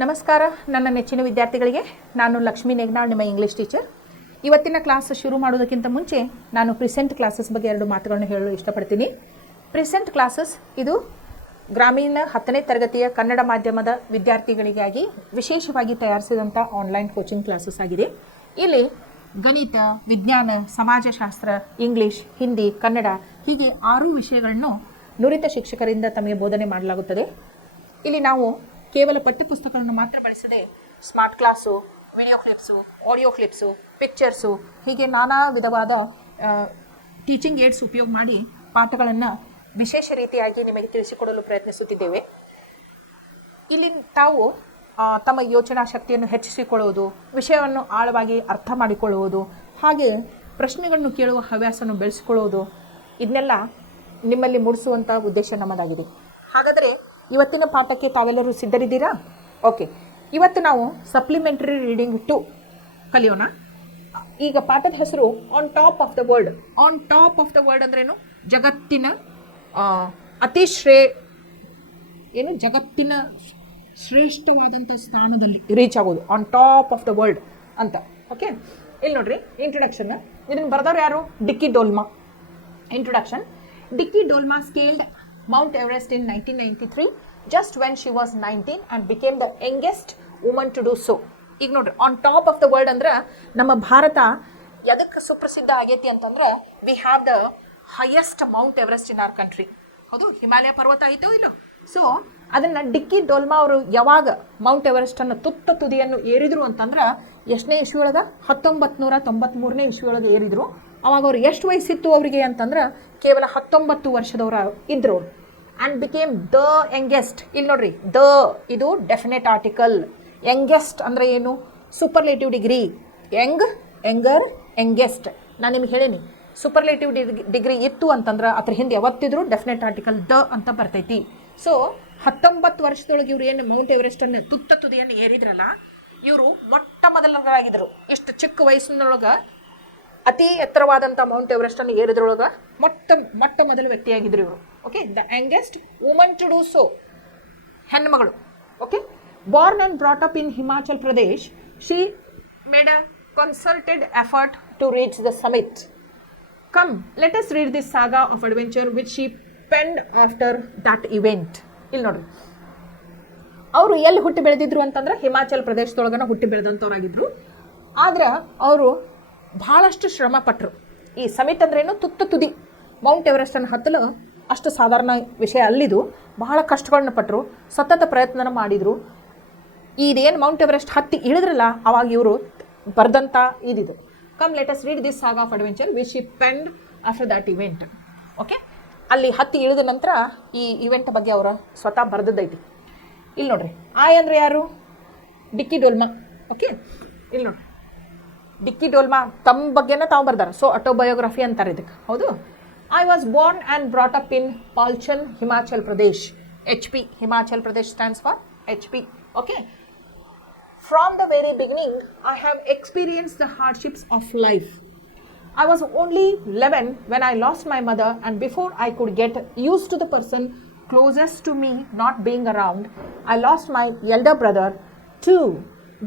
ನಮಸ್ಕಾರ ನನ್ನ ನೆಚ್ಚಿನ ವಿದ್ಯಾರ್ಥಿಗಳಿಗೆ. ನಾನು ಲಕ್ಷ್ಮೀ ನೆಗ್ನಾಳ್, ನಿಮ್ಮ ಇಂಗ್ಲೀಷ್ ಟೀಚರ್. ಇವತ್ತಿನ ಕ್ಲಾಸ್ ಶುರು ಮಾಡೋದಕ್ಕಿಂತ ಮುಂಚೆ ನಾನು ಪ್ರಿಸೆಂಟ್ ಕ್ಲಾಸಸ್ ಬಗ್ಗೆ ಎರಡು ಮಾತುಗಳನ್ನು ಹೇಳಲು ಇಷ್ಟಪಡ್ತೀನಿ. ಪ್ರಿಸೆಂಟ್ ಕ್ಲಾಸಸ್ ಇದು ಗ್ರಾಮೀಣ 10ನೇ ತರಗತಿಯ ಕನ್ನಡ ಮಾಧ್ಯಮದ ವಿದ್ಯಾರ್ಥಿಗಳಿಗಾಗಿ ವಿಶೇಷವಾಗಿ ತಯಾರಿಸಿದಂಥ ಆನ್ಲೈನ್ ಕೋಚಿಂಗ್ ಕ್ಲಾಸಸ್ ಆಗಿದೆ. ಇಲ್ಲಿ ಗಣಿತ, ವಿಜ್ಞಾನ, ಸಮಾಜಶಾಸ್ತ್ರ, ಇಂಗ್ಲೀಷ್, ಹಿಂದಿ, ಕನ್ನಡ ಹೀಗೆ 6 ವಿಷಯಗಳನ್ನು ನುರಿತ ಶಿಕ್ಷಕರಿಂದ ತಮಗೆ ಬೋಧನೆ ಮಾಡಲಾಗುತ್ತದೆ. ಇಲ್ಲಿ ನಾವು ಕೇವಲ ಪಠ್ಯಪುಸ್ತಕಗಳನ್ನು ಮಾತ್ರ ಬಳಸದೆ smart class, video clips, audio clips, pictures ಹೀಗೆ ನಾನಾ ವಿಧವಾದ ಟೀಚಿಂಗ್ ಏಡ್ಸ್ ಉಪಯೋಗ ಮಾಡಿ ಪಾಠಗಳನ್ನು ವಿಶೇಷ ರೀತಿಯಾಗಿ ನಿಮಗೆ ತಿಳಿಸಿಕೊಡಲು ಪ್ರಯತ್ನಿಸುತ್ತಿದ್ದೇವೆ. ಇಲ್ಲಿ ತಾವು ತಮ್ಮ ಯೋಚನಾ ಶಕ್ತಿಯನ್ನು ಹೆಚ್ಚಿಸಿಕೊಳ್ಳುವುದು, ವಿಷಯವನ್ನು ಆಳವಾಗಿ ಅರ್ಥ ಮಾಡಿಕೊಳ್ಳುವುದು, ಹಾಗೆ ಪ್ರಶ್ನೆಗಳನ್ನು ಕೇಳುವ ಹವ್ಯಾಸವನ್ನು ಬೆಳೆಸಿಕೊಳ್ಳುವುದು, ಇದನ್ನೆಲ್ಲ ನಿಮ್ಮಲ್ಲಿ ಮೂಡಿಸುವಂಥ ಉದ್ದೇಶ ನಮ್ಮದಾಗಿದೆ. ಹಾಗಾದರೆ ಇವತ್ತಿನ ಪಾಠಕ್ಕೆ ತಾವೆಲ್ಲರೂ ಸಿದ್ಧರಿದ್ದೀರಾ? ಓಕೆ, ಇವತ್ತು ನಾವು ಸಪ್ಲಿಮೆಂಟರಿ ರೀಡಿಂಗ್ 2 ಕಲಿಯೋಣ. ಈಗ ಪಾಠದ ಹೆಸರು on top of the world. On top of the world ಅಂದ್ರೇನು? ಜಗತ್ತಿನ ಜಗತ್ತಿನ ಶ್ರೇಷ್ಠವಾದಂಥ ಸ್ಥಾನದಲ್ಲಿ ರೀಚ್ ಆಗೋದು, on top of the world ಅಂತ. ಓಕೆ, ಇಲ್ಲಿ ನೋಡ್ರಿ ಇಂಟ್ರೊಡಕ್ಷನ್. ಇದನ್ನು ಬರೆದವ್ರು ಯಾರು? ಡಿಕ್ಕಿ Dolma. Introduction. Dicky Dolma scaled Mount Everest in 1993 just when she was 19 and became the youngest woman to do so. ಈಗ ನೋಡ್ರಿ, on top of the world ಅಂದ್ರೆ ನಮ್ಮ ಭಾರತ ಎದಕ್ಕೆ ಸುಪ್ರಸಿದ್ಧ ಆಗೈತಿ ಅಂತಂದ್ರೆ we have the highest Mount Everest in our country. ಹೌದು, ಹಿಮಾಲಯ ಪರ್ವತ ಐತೋ ಇಲ್ಲೋ. ಸೊ ಅದನ್ನು ಡಿಕ್ಕಿ ಡೋಲ್ಮಾ ಅವರು ಯಾವಾಗ ಮೌಂಟ್ ಎವರೆಸ್ಟನ್ನು ತುತ್ತ ತುದಿಯನ್ನು ಏರಿದ್ರು ಅಂತಂದ್ರೆ ಎಷ್ಟನೇ ಇಸ್ವಿಯೊಳಗೆ? 1993ನೇ ಇಸ್ವಿಯೊಳಗೆ ಏರಿದ್ರು. ಅವಾಗ ಅವ್ರು ಎಷ್ಟು ವಯಸ್ಸಿತ್ತು ಅವರಿಗೆ ಅಂತಂದ್ರೆ ಕೇವಲ 19 ವರ್ಷದವರ ಇದ್ರು. And became the youngest. ಇಲ್ಲಿ ನೋಡ್ರಿ, ದ ಇದು ಡೆಫಿನೆಟ್ ಆರ್ಟಿಕಲ್. ಯಂಗೆಸ್ಟ್ ಅಂದರೆ ಏನು? Superlative degree. Younger, youngest. ನಾನು ನಿಮ್ಗೆ ಹೇಳೀನಿ, ಸೂಪರ್ಲೇಟಿವ್ ಡಿಗ್ರಿ ಇತ್ತು ಅಂತಂದ್ರೆ ಅದ್ರ ಹಿಂದೆ ಯಾವತ್ತಿದ್ರು ಡೆಫಿನೆಟ್ ಆರ್ಟಿಕಲ್ ದ ಅಂತ ಬರ್ತೈತಿ. ಸೊ 19 ವರ್ಷದೊಳಗೆ ಇವ್ರು ಏನು ಮೌಂಟ್ ಎವರೆಸ್ಟನ್ನು ತುತ್ತ ತುದಿಯನ್ನು ಏರಿದ್ರಲ್ಲ, ಇವರು ಮೊಟ್ಟ ಮೊದಲರಾಗಿದ್ದರು. ಇಷ್ಟು ಚಿಕ್ಕ ವಯಸ್ಸಿನೊಳಗೆ ಅತಿ ಎತ್ತರವಾದಂಥ ಮೌಂಟ್ ಎವರೆಸ್ಟನ್ನು ಏರಿದ್ರೊಳಗೆ ಮೊಟ್ಟ ಮೊದಲ ವ್ಯಕ್ತಿಯಾಗಿದ್ದರು ಇವರು. Okay, the youngest woman to do so. ಹೆಣ್ಮಗಳು. Okay, born and brought up in Himachal Pradesh, she made a consulted effort to reach the summit. Come let us read this saga of adventure which she penned after that event. ಇಲ್ಲಿ ನೋಡ್ರಿ, ಅವರು ಎಲ್ಲಿ ಹುಟ್ಟಿ ಬೆಳೆದಿದ್ರು ಅಂತಂದ್ರೆ ಹಿಮಾಚಲ್ ಪ್ರದೇಶದೊಳಗನ ಹುಟ್ಟಿ ಬೆಳೆದಂಥವ್ರಾಗಿದ್ರು. ಆದ್ರೆ ಅವರು ಭಾಳಷ್ಟು ಶ್ರಮ ಪಟ್ಟರು. ಈ ಸಮಿಟ್ ಅಂದ್ರೇನು? ತುತ್ತ ತುದಿ. ಮೌಂಟ್ ಎವರೆಸ್ಟನ್ನು ಹತ್ತಲು ಅಷ್ಟು ಸಾಧಾರಣ ವಿಷಯ ಅಲ್ಲಿದು. ಬಹಳ ಕಷ್ಟಗಳನ್ನ ಪಟ್ಟರು, ಸತತ ಪ್ರಯತ್ನ ಮಾಡಿದರು. ಇದೇನು ಮೌಂಟ್ ಎವರೆಸ್ಟ್ ಹತ್ತಿ ಇಳಿದ್ರಲ್ಲ, ಅವಾಗ ಇವರು ಬರೆದಂಥ ಇದಿದು. Come let us read this saga of adventure which she penned after that event. Okay, ಅಲ್ಲಿ ಹತ್ತಿ ಇಳಿದ ನಂತರ ಈ ಇವೆಂಟ್ ಬಗ್ಗೆ ಅವರ ಸ್ವತಃ ಬರೆದದ್ದೈತಿ. ಇಲ್ಲಿ ನೋಡ್ರಿ, ಆಯ್ ಅಂದರೆ ಯಾರು? ಡಿಕ್ಕಿ ಡೋಲ್ಮಾ. ಓಕೆ, ಇಲ್ಲಿ ನೋಡ್ರಿ, ಡಿಕ್ಕಿ ಡೋಲ್ಮಾ ತಮ್ಮ ಬಗ್ಗೆನ ತಾವು ಬರ್ದಾರೆ. ಸೊ ಆಟೋಬಯೋಗ್ರಫಿ ಅಂತಾರೆ ಇದಕ್ಕೆ. ಹೌದು. I was born and brought up in Palchan, Himachal Pradesh. HP, Himachal Pradesh stands for HP. Okay, from the very beginning I have experience the hardships of life. I was only 11 when I lost my mother, and before I could get used to the person closest to me not being around, I lost my elder brother too.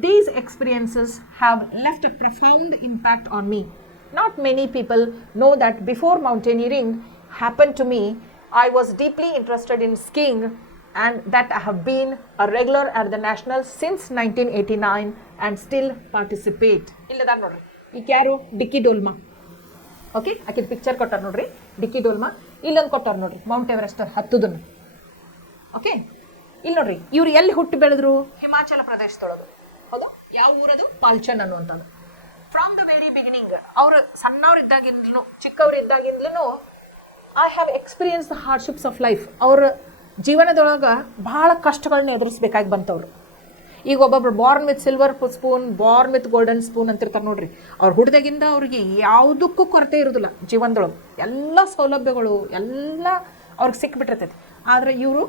These experiences have left a profound impact on me. Not many people know that before mountaineering happened to me, I was deeply interested in skiing and that I have been a regular at the Nationals since 1989 and still participate. ಇಲ್ಲದ ನೋಡ್ರಿ, ಈಗ ಯಾರು? ಡಿಕ್ಕಿ Dolma. Okay, ಆಕಿನ picture ಕೊಟ್ಟಾರ ನೋಡ್ರಿ, ಡಿಕ್ಕಿ ಡೋಲ್ಮಾ. ಇಲ್ಲೊಂದು ಕೊಟ್ಟಾರ ನೋಡ್ರಿ, ಮೌಂಟ್ ಎವರೆಸ್ಟ್ ಹತ್ತುದನ್ನು. ಓಕೆ, ಇಲ್ಲಿ ನೋಡ್ರಿ, ಇವ್ರು ಎಲ್ಲಿ ಹುಟ್ಟಿ ಬೆಳೆದ್ರು? ಹಿಮಾಚಲ ಪ್ರದೇಶದೊಳಗೆ. ಹೌದಾ? ಯಾವ ಊರದು? ಪಾಲ್ಚನ್ ಅನ್ನುವಂಥದ್ದು. ಫ್ರಾಮ್ ದ ವೆರಿ ಬಿಗಿನಿಂಗ್, ಅವರು ಸಣ್ಣವ್ರಿದ್ದಾಗಿಂದಲೂ ಚಿಕ್ಕವರಿದ್ದಾಗಿಂದಲೂ I have experience the hardships of life. ಅವ್ರ ಜೀವನದೊಳಗೆ ಬಹಳ ಕಷ್ಟಗಳನ್ನ ಎದುರಿಸ್ಬೇಕಾಗಿ ಬಂತವ್ರು. ಈಗ ಒಬ್ಬೊಬ್ರು born with silver spoon, born with golden spoon ಅಂತಿರ್ತಾರೆ ನೋಡ್ರಿ. ಅವ್ರು ಹುಟ್ಟಿದಾಗಿಂದ ಅವ್ರಿಗೆ ಯಾವುದಕ್ಕೂ ಕೊರತೆ ಇರೋದಿಲ್ಲ ಜೀವನದೊಳಗೆ. ಎಲ್ಲ ಸೌಲಭ್ಯಗಳು ಎಲ್ಲ ಅವ್ರಿಗೆ ಸಿಕ್ಬಿಟ್ಟಿರ್ತೈತಿ. ಆದರೆ ಇವರು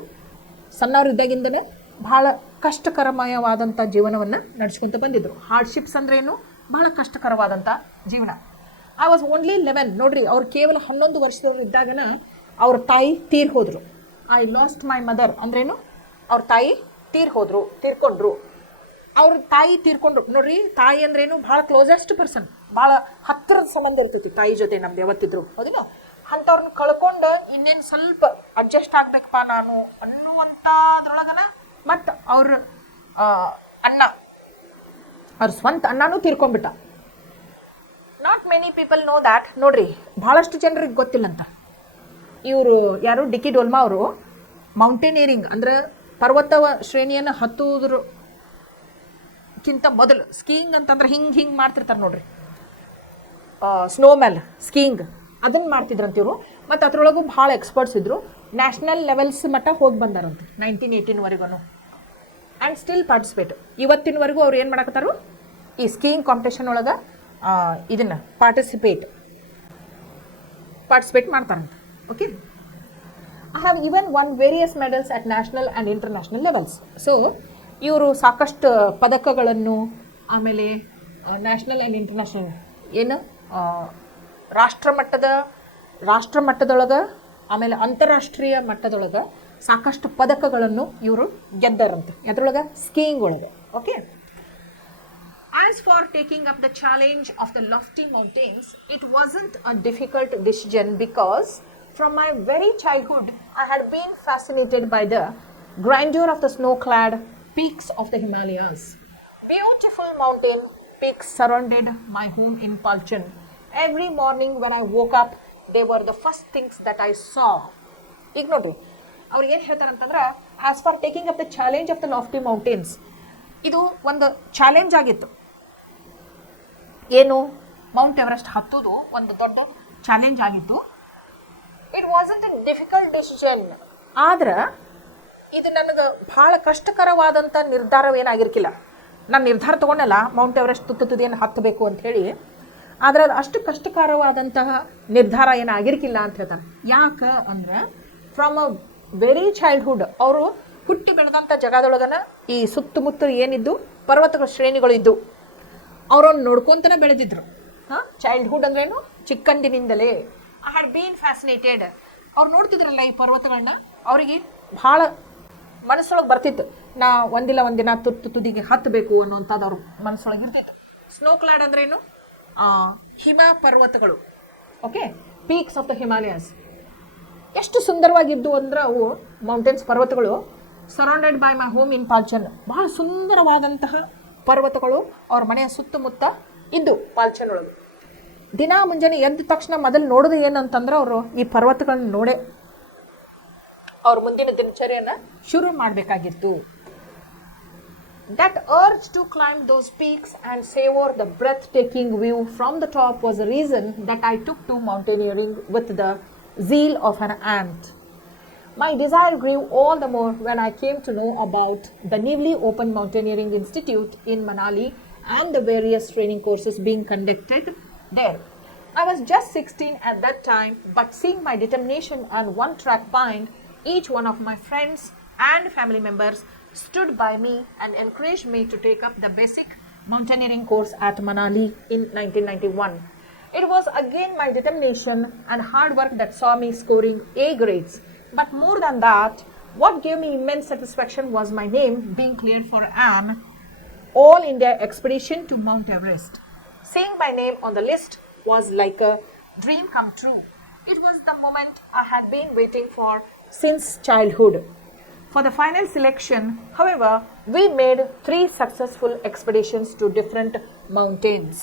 ಸಣ್ಣವ್ರಿದ್ದಾಗಿಂದನೇ ಭಾಳ ಕಷ್ಟಕರಮಯವಾದಂಥ ಜೀವನವನ್ನು ನಡೆಸ್ಕೊತ ಬಂದಿದ್ರು. ಹಾರ್ಡ್ಶಿಪ್ಸ್ ಅಂದ್ರೇನು? ಭಾಳ ಕಷ್ಟಕರವಾದಂಥ ಜೀವನ. I was only 11. ನೋಡ್ರಿ, ಅವ್ರು ಕೇವಲ 11 ವರ್ಷದವ್ರು ಇದ್ದಾಗನ ಅವ್ರ ತಾಯಿ ತೀರ್ ಹೋದರು. ಐ ಲಾಸ್ಟ್ ಮೈ ಮದರ್ ಅಂದ್ರೇನು? ಅವ್ರ ತಾಯಿ ತೀರ್ಕೊಂಡ್ರು. ಅವ್ರ ತಾಯಿ ತೀರ್ಕೊಂಡ್ರು. ನೋಡ್ರಿ, ತಾಯಿ ಅಂದ್ರೇನು, ಭಾಳ ಕ್ಲೋಸೆಸ್ಟ್ ಪರ್ಸನ್, ಭಾಳ ಹತ್ತಿರದ ಸಂಬಂಧ ಇರ್ತೈತಿ ತಾಯಿ ಜೊತೆ ನಮ್ದು ಯಾವತ್ತಿದ್ರು, ಹೌದಿಲ್ಲ? ಅಂಥವ್ರನ್ನ ಕಳ್ಕೊಂಡು ಇನ್ನೇನು ಸ್ವಲ್ಪ ಅಡ್ಜಸ್ಟ್ ಆಗ್ಬೇಕಪ್ಪ ನಾನು ಅನ್ನುವಂಥದ್ರೊಳಗನ ಮತ್ತು ಅವ್ರ ಅಣ್ಣ, ಅವ್ರ ಸ್ವಂತ ಅಣ್ಣನೂ ತೀರ್ಕೊಂಡ್ಬಿಟ್ಟ. Not many people know that. ನೋಡ್ರಿ, ಭಾಳಷ್ಟು ಜನರಿಗೆ ಗೊತ್ತಿಲ್ಲಂತ. ಇವರು ಯಾರು, ಡಿಕ್ಕಿ ಡೋಲ್ಮಾ ಅವರು ಮೌಂಟೇನಿಯರಿಂಗ್ ಅಂದ್ರೆ ಪರ್ವತ ಶ್ರೇಣಿಯನ್ನು ಹತ್ತುವುದಕ್ಕಿಂತ ಮೊದಲು ಸ್ಕೀಯಿಂಗ್ ಅಂತಂದ್ರೆ ಹಿಂಗೆ ಮಾಡ್ತಿರ್ತಾರೆ ನೋಡ್ರಿ, ಸ್ನೋ ಮೇಲೆ ಸ್ಕೀಯಿಂಗ್ ಅದನ್ನು ಮಾಡ್ತಿದ್ರಂತ ಇವರು. ಮತ್ತು ಅದ್ರೊಳಗೂ ಭಾಳ ಎಕ್ಸ್ಪರ್ಟ್ಸ್ ಇದ್ದರು. ನ್ಯಾಷನಲ್ ಲೆವೆಲ್ಸ್ ಮಟ್ಟ ಹೋಗಿ ಬಂದಾರಂತೆ 1918ವರೆಗೂ. And still participate. ಇವತ್ತಿನವರೆಗೂ ಅವ್ರು ಏನು ಮಾಡಕತ್ತಾರು, ಈ ಸ್ಕೀಯಿಂಗ್ ಕಾಂಪಿಟೇಷನ್ ಒಳಗೆ ಇದನ್ನು ಪಾರ್ಟಿಸಿಪೇಟ್ ಮಾಡ್ತಾರಂತ. Okay, I have even one various medals at national and international levels. So ಇವರು ಸಾಕಷ್ಟು ಪದಕಗಳನ್ನು, ಆಮೇಲೆ ನ್ಯಾಷನಲ್ ಆ್ಯಂಡ್ ಇಂಟರ್ನ್ಯಾಷನಲ್ ಏನು ರಾಷ್ಟ್ರಮಟ್ಟದೊಳಗೆ, ಆಮೇಲೆ ಅಂತಾರಾಷ್ಟ್ರೀಯ ಮಟ್ಟದೊಳಗೆ ಸಾಕಷ್ಟು ಪದಕಗಳನ್ನು ಇವರು ಗೆದ್ದಾರಂತೆ. ಅದರೊಳಗೆ ಸ್ಕೀಯಿಂಗ್ ಒಳಗೆ. Okay, as for taking up the challenge of the lofty mountains, it wasn't a difficult decision because from my very childhood I had been fascinated by the grandeur of the snow-clad peaks of the Himalayas. Beautiful mountain peaks surrounded my home in Palchan. Every morning when I woke up, they were the first things that I saw. ಈಗ ನೋಡ್ರಿ, ಅವ್ರು ಏನು ಹೇಳ್ತಾರಂತಂದ್ರೆ, as for taking up the challenge of the lofty mountains, ಇದು ಒಂದು challenge ಆಗಿತ್ತು. ಏನು, Mount Everest ಹತ್ತೋದು ಒಂದು ದೊಡ್ಡ ಚಾಲೆಂಜ್ ಆಗಿತ್ತು. It wasn't A difficult decision. ಆದ್ರೆ ಇದು ನನಗೆ ಭಾಳ ಕಷ್ಟಕರವಾದಂಥ ನಿರ್ಧಾರವೇನಾಗಿರ್ಕಿಲ್ಲ. ನಾನು ನಿರ್ಧಾರ ತೊಗೊಂಡಲ್ಲ ಮೌಂಟ್ ಎವರೆಸ್ಟ್ ತುತ್ತುದೇನು ಹತ್ತಬೇಕು ಅಂಥೇಳಿ, ಆದರೆ ಅದು ಅಷ್ಟು ಕಷ್ಟಕರವಾದಂತಹ ನಿರ್ಧಾರ ಏನಾಗಿರ್ಕಿಲ್ಲ ಅಂತ ಹೇಳ್ತಾರೆ. ಯಾಕೆ ಅಂದ್ರೆ, ಫ್ರಮ್ ಅ ವೆರಿ ಚೈಲ್ಡ್ಹುಡ್, ಅವರು ಹುಟ್ಟು ಬೆಳೆದಂಥ ಜಗದೊಳಗನ ಈ ಸುತ್ತಮುತ್ತ ಏನಿದ್ದು ಪರ್ವತಗಳ ಶ್ರೇಣಿಗಳು ಇದ್ದು ಅವರನ್ನು ನೋಡ್ಕೊತನೇ ಬೆಳೆದಿದ್ರು. ಚೈಲ್ಡ್ಹುಡ್ ಅಂದ್ರೇನು, ಚಿಕ್ಕಂದಿನಿಂದಲೇ. I had bean fascinated. ಅವ್ರು ನೋಡ್ತಿದ್ರಲ್ಲ ಈ ಪರ್ವತಗಳನ್ನ, ಅವರಿಗೆ ಭಾಳ ಮನಸ್ಸೊಳಗೆ ಬರ್ತಿತ್ತು, ನಾ ಒಂದಿಲ್ಲ ಒಂದಿನ ತುದಿಗೆ ಹತ್ತಬೇಕು ಅನ್ನುವಂಥದ್ದು ಅವ್ರ ಮನಸ್ಸೊಳಗೆ ಇರ್ತಿತ್ತು. ಸ್ನೋ ಕ್ಲಾಡ್ ಅಂದ್ರೇನು, ಹಿಮ ಪರ್ವತಗಳು. Okay, peaks of the Himalayas ಎಷ್ಟು ಸುಂದರವಾಗಿದ್ದು ಅಂದ್ರೆ ಅವು ಮೌಂಟೇನ್ಸ್ ಪರ್ವತಗಳು. Surrounded by my home in Palchan, ಬಹಳ ಸುಂದರವಾದಂತಹ ಪರ್ವತಗಳು ಅವ್ರ ಮನೆಯ ಸುತ್ತಮುತ್ತ ಇದ್ದು ಪಾಲ್ಚನ್ ಒಳಗೆ. ದಿನ ಮುಂಜಾನೆ ಎದ್ದ ತಕ್ಷಣ ಮೊದಲು ನೋಡೋದು ಏನಂತಂದ್ರೆ, ಅವರು ಈ ಪರ್ವತಗಳನ್ನ ನೋಡೇ ಅವ್ರ ಮುಂದಿನ ದಿನಚರಿಯನ್ನು ಶುರು ಮಾಡಬೇಕಾಗಿತ್ತು. That urge to climb those peaks and savor the breathtaking view from the top was the reason that I took to mountaineering with the zeal of an ant. My desire grew all the more when I came to know about the newly opened Mountaineering Institute in Manali and the various training courses being conducted there. I was just 16 at that time, but seeing my determination and one-track mind, each one of my friends and family members stood by me and encouraged me to take up the basic mountaineering course at Manali in 1991. It was again my determination and hard work that saw me scoring A grades. But more than that, what gave me immense satisfaction was my name being cleared for an All India expedition to Mount Everest. Seeing my name on the list was like a dream come true. It was the moment I had been waiting for since childhood. For the final selection, however, we made 3 successful expeditions to different mountains.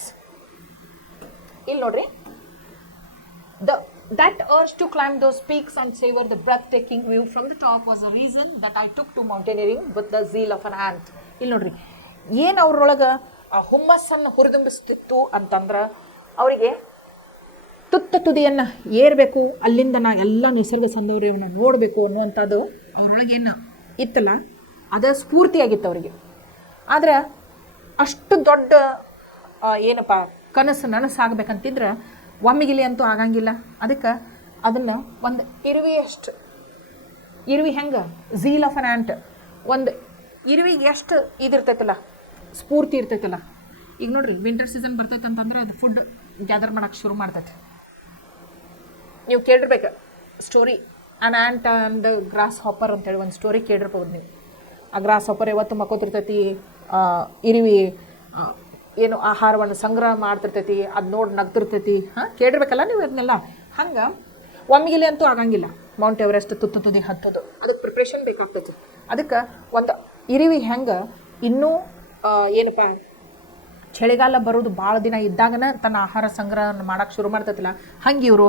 ಇಲ್ಲಿ ನೋಡ್ರಿ, that urge to climb those peaks and savor the breathtaking view from the top was the reason that I took to mountaineering with the zeal of an ant. ಇಲ್ಲಿ ನೋಡ್ರಿ, ಏನು ಅವ್ರೊಳಗೆ ಆ ಹುಮ್ಮಸ್ಸನ್ನು ಹುರಿದುಂಬಿಸ್ತಿತ್ತು ಅಂತಂದ್ರೆ, ಅವರಿಗೆ ತುದಿಯನ್ನು ಏರಬೇಕು, ಅಲ್ಲಿಂದ ನಾ ಎಲ್ಲ ನಿಸರ್ಗ ಸೌಂದರ್ಯವನ್ನು ನೋಡಬೇಕು ಅನ್ನುವಂಥದ್ದು ಅವ್ರೊಳಗೇನು ಇತ್ತಲ್ಲ, ಅದು ಸ್ಫೂರ್ತಿಯಾಗಿತ್ತು ಅವರಿಗೆ. ಆದರೆ ಅಷ್ಟು ದೊಡ್ಡ ಏನಪ್ಪ ಕನಸು ನನಸಾಗಬೇಕಂತಿದ್ರೆ ಒಮ್ಮಿಗಿಲಿ ಅಂತೂ ಆಗಂಗಿಲ್ಲ. ಅದಕ್ಕೆ ಅದನ್ನು ಒಂದು ಇರುವಿ ಹೆಂಗೆ ಝೀಲ್ ಆಫ್ ಅನ್ ಆ್ಯಂಟ್, ಒಂದು ಇರುವಿಗೆ ಎಷ್ಟು ಇದಿರ್ತೈತಲ್ಲ, ಸ್ಫೂರ್ತಿ ಇರ್ತೈತಲ್ಲ. ಈಗ ನೋಡ್ರಿ, ವಿಂಟರ್ ಸೀಸನ್ ಬರ್ತೈತೆ ಅಂತಂದ್ರೆ ಅದು ಫುಡ್ ಗ್ಯಾದರ್ ಮಾಡೋಕ್ಕೆ ಶುರು ಮಾಡ್ತೈತೆ. ನೀವು ಕೇಳಿರ್ಬೇಕು story, an ant and grasshopper ಅಂತೇಳಿ ಒಂದು ಸ್ಟೋರಿ ಕೇಳಿರ್ಬೋದು ನೀವು. ಆ ಗ್ರಾಸ್ ಹಾಪರ್ ಯಾವತ್ತು ಮಕ್ಕೋತಿರ್ತೈತಿ, ಇರಿವಿ ಏನು ಆಹಾರವನ್ನು ಸಂಗ್ರಹ ಮಾಡ್ತಿರ್ತೈತಿ, ಅದು ನೋಡಿ ನಗ್ತಿರ್ತೈತಿ. ಕೇಳಿರ್ಬೇಕಲ್ಲ ನೀವು ಅದನ್ನೆಲ್ಲ. ಹಂಗೆ ಒಮ್ಮಿಗಿಲೆ ಅಂತೂ ಆಗಂಗಿಲ್ಲ ಮೌಂಟ್ ಎವರೆಸ್ಟ್ ತುದಿ ಹತ್ತೋದು, ಅದಕ್ಕೆ ಪ್ರಿಪ್ರೇಷನ್ ಬೇಕಾಗ್ತೈತಿ. ಅದಕ್ಕೆ ಒಂದು ಇರಿವಿ ಹೆಂಗೆ ಇನ್ನೂ ಏನಪ್ಪ ಚಳಿಗಾಲ ಬರೋದು ಭಾಳ ದಿನ ಇದ್ದಾಗನ ತನ್ನ ಆಹಾರ ಸಂಗ್ರಹ ಮಾಡೋಕ್ಕೆ ಶುರು ಮಾಡ್ತೈತಿಲ್ಲ, ಹಂಗೆ ಇವರು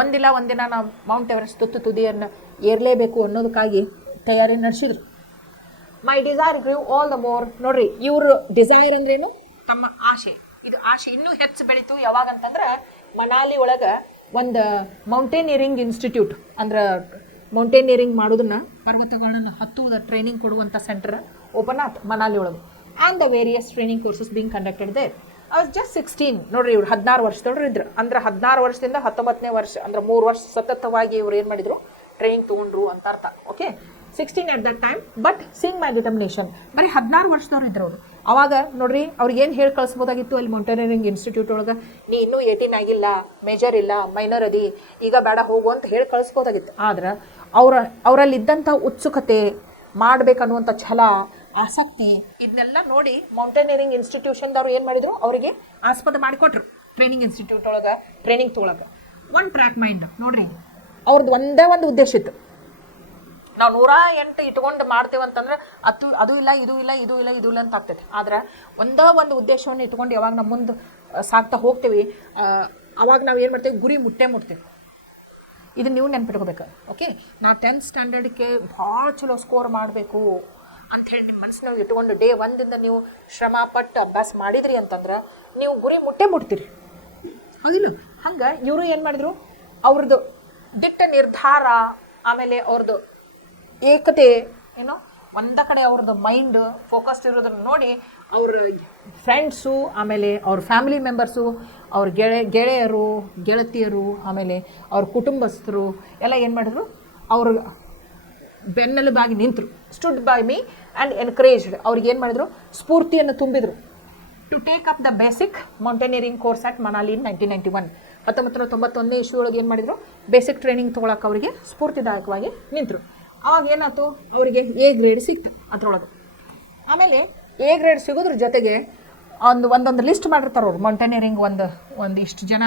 ಒಂದಿನ ನಾವು ಮೌಂಟ್ ಎವರೆಸ್ಟ್ ತುದಿಯನ್ನು ಏರಲೇಬೇಕು ಅನ್ನೋದಕ್ಕಾಗಿ ತಯಾರಿ ನಡೆಸಿದ್ರು. My desire grew all the more. ನೋಡ್ರಿ, ಇವ್ರ ಡಿಸೈರ್ ಅಂದ್ರೇನು? ತಮ್ಮ ಆಸೆ. ಇದು ಆಸೆ ಇನ್ನೂ ಹೆಚ್ಚು ಬೆಳೀತು ಯಾವಾಗ ಅಂತಂದ್ರೆ ಮನಾಲಿ ಒಳಗೆ ಒಂದು ಮೌಂಟೇನಿಯರಿಂಗ್ ಇನ್ಸ್ಟಿಟ್ಯೂಟ್, ಅಂದ್ರೆ ಮೌಂಟೇನಿಯರಿಂಗ್ ಮಾಡೋದನ್ನ ಪರ್ವತಗಳನ್ನು ಹತ್ತುವುದ ಟ್ರೈನಿಂಗ್ ಕೊಡುವಂಥ ಸೆಂಟರ್ ಓಪನ್ ಆಯ್ತು ಮನಾಲಿ ಒಳಗೆ. And the various training courses being conducted there. I was just 16. ನೋಡ್ರಿ, ಇವ್ರು 16 ವರ್ಷದವ್ರು ಇದ್ರು. ಅಂದ್ರೆ 16 ವರ್ಷದಿಂದ 19ನೇ ವರ್ಷ, ಅಂದ್ರೆ 3 ವರ್ಷ ಸತತವಾಗಿ ಇವ್ರು ಏನು ಮಾಡಿದ್ರು, ಟ್ರೈನಿಂಗ್ ತೊಗೊಂಡ್ರು ಅಂತ ಅರ್ಥ. Okay, 16 at that time, but Singh my determination. ಬರೀ 16 ವರ್ಷದವ್ರು ಇದ್ರು ಅವರು. ಅವಾಗ ನೋಡ್ರಿ, ಅವ್ರಿಗೆ ಏನು ಹೇಳಿ ಕಳಿಸ್ಬೋದಾಗಿತ್ತು ಅಲ್ಲಿ ಮೌಂಟೇನಿಯರಿಂಗ್ ಇನ್ಸ್ಟಿಟ್ಯೂಟ್ ಒಳಗೆ, ನೀ ಇನ್ನೂ 18 ಆಗಿಲ್ಲ, ಮೇಜರ್ ಇಲ್ಲ, ಮೈನರ್ ಅದಿ, ಈಗ ಬೇಡ ಹೋಗು ಅಂತ ಹೇಳಿ ಕಳಿಸ್ಬೋದಾಗಿತ್ತು. ಆದ್ರೆ ಅವರಲ್ಲಿದ್ದಂಥ ಉತ್ಸುಕತೆ, ಮಾಡಬೇಕನ್ನುವಂಥ ಛಲ, ಆಸಕ್ತಿ, ಇದನ್ನೆಲ್ಲ ನೋಡಿ ಮೌಂಟೇನಿಯರಿಂಗ್ ಇನ್ಸ್ಟಿಟ್ಯೂಷನ್ದವ್ರು ಏನು ಮಾಡಿದ್ರು, ಅವರಿಗೆ ಆಸ್ಪದ ಮಾಡಿಕೊಟ್ರು ಟ್ರೈನಿಂಗ್ ಇನ್ಸ್ಟಿಟ್ಯೂಟ್ ಒಳಗೆ ಟ್ರೈನಿಂಗ್ ತೊಗೊಳಗೆ. One track mind. ನೋಡ್ರಿ, ಅವ್ರದ್ದು ಒಂದೇ ಒಂದು ಉದ್ದೇಶ ಇತ್ತು, ನಾವು 108 ಇಟ್ಕೊಂಡು ಮಾಡ್ತೇವೆ ಅಂತಂದ್ರೆ ಅದು ಇಲ್ಲ ಇದು ಇಲ್ಲ ಇದು ಇಲ್ಲ ಇದು ಇಲ್ಲ ಅಂತ ಆಗ್ತೈತೆ. ಆದ್ರೆ ಒಂದು ಉದ್ದೇಶವನ್ನು ಇಟ್ಕೊಂಡು ಯಾವಾಗ ನಾವು ಮುಂದೆ ಸಾಗ್ತಾ ಹೋಗ್ತೀವಿ, ಅವಾಗ ನಾವು ಏನು ಮಾಡ್ತೇವೆ, ಗುರಿ ಮುಟ್ತೇವೆ. ಇದನ್ನ ನೀವು ನೆನ್ಪಿಟ್ಕೋಬೇಕು. ಓಕೆ, ನಾವು 10th ಸ್ಟ್ಯಾಂಡರ್ಡ್ಗೆ ಭಾಳ ಚಲೋ ಸ್ಕೋರ್ ಮಾಡಬೇಕು ಅಂಥೇಳಿ ನಿಮ್ಮ ಮನಸ್ಸಿನಾಗ ಇಟ್ಕೊಂಡು ಡೇ 1ದಿಂದ ನೀವು ಶ್ರಮ ಪಟ್ಟು ಅಭ್ಯಾಸ ಮಾಡಿದ್ರಿ ಅಂತಂದ್ರೆ ನೀವು ಗುರಿ ಮುಟ್ತೀರಿ, ಹೌದಿಲ್ಲ? ಹಂಗೆ ಇವರು ಏನು ಮಾಡಿದ್ರು, ಅವ್ರದ್ದು ದಿಟ್ಟ ನಿರ್ಧಾರ, ಆಮೇಲೆ ಅವ್ರದ್ದು ಏಕತೆ, ಏನೋ ಒಂದ ಕಡೆ ಅವ್ರದ್ದು ಮೈಂಡ್ ಫೋಕಸ್ಡ್ ಇರೋದನ್ನು ನೋಡಿ ಅವ್ರ ಫ್ರೆಂಡ್ಸು, ಆಮೇಲೆ ಅವ್ರ ಫ್ಯಾಮಿಲಿ ಮೆಂಬರ್ಸು, ಅವ್ರ ಗೆಳೆಯರು ಗೆಳತಿಯರು, ಆಮೇಲೆ ಅವ್ರ ಕುಟುಂಬಸ್ಥರು ಎಲ್ಲ ಏನು ಮಾಡಿದ್ರು, ಅವ್ರ ಬೆನ್ನೆಲುಬಾಗಿ ನಿಂತರು. Stood by me and encouraged. ಅವ್ರಿಗೆ ಏನು ಮಾಡಿದ್ರು, ಸ್ಫೂರ್ತಿಯನ್ನು ತುಂಬಿದ್ರು to take up the basic mountaineering course at Manali in 1991. 1991ನೇ ಇಶ್ಯೂ ಏನು ಮಾಡಿದ್ರು, ಬೇಸಿಕ್ ಟ್ರೈನಿಂಗ್ ತೊಗೊಳಕ್ಕೆ ಅವರಿಗೆ ಸ್ಫೂರ್ತಿದಾಯಕವಾಗಿ ನಿಂತರು. ಆವಾಗ ಏನಾಯ್ತು, ಅವರಿಗೆ A ಗ್ರೇಡ್ ಸಿಕ್ತು ಅದರೊಳಗೆ. ಆಮೇಲೆ A ಗ್ರೇಡ್ ಸಿಗೋದ್ರ ಜೊತೆಗೆ ಒಂದೊಂದು ಲಿಸ್ಟ್ ಮಾಡಿರ್ತಾರೆ ಅವ್ರು. ಮೌಂಟೇನಿಯರಿಂಗ್ ಒಂದು ಇಷ್ಟು ಜನ